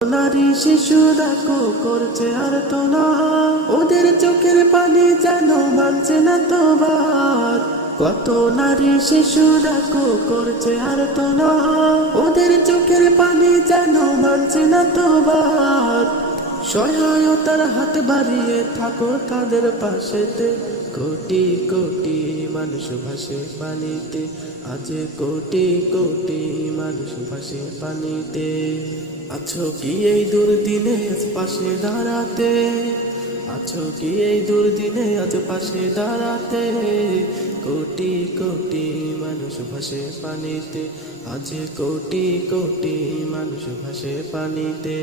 নারী শিশু দেখো করছে আর্তনা, ওদের চোখের পানি যেন মানছে না তো বাদ। কত নারী শিশু দেখো করছে আর্তনা, ওদের চোখের পানি যেন মানছে না তো বাদ। সহায়তার হাত বাড়িয়ে থাকো তাদের পাশেতে, কোটি কোটি মানুষ ভাসে পানিতে, আজ কোটি কোটি মানুষ ভাসে পানিতে। আছো কি এই দুর্দিনে আজ পাশে দাঁড়াতে, আছো কি এই দুর্দিনে আজ পাশে দাঁড়াতে। কোটি কোটি মানুষ ভাসে পানিতে, আজ কোটি কোটি মানুষ ভাসে পানিতে।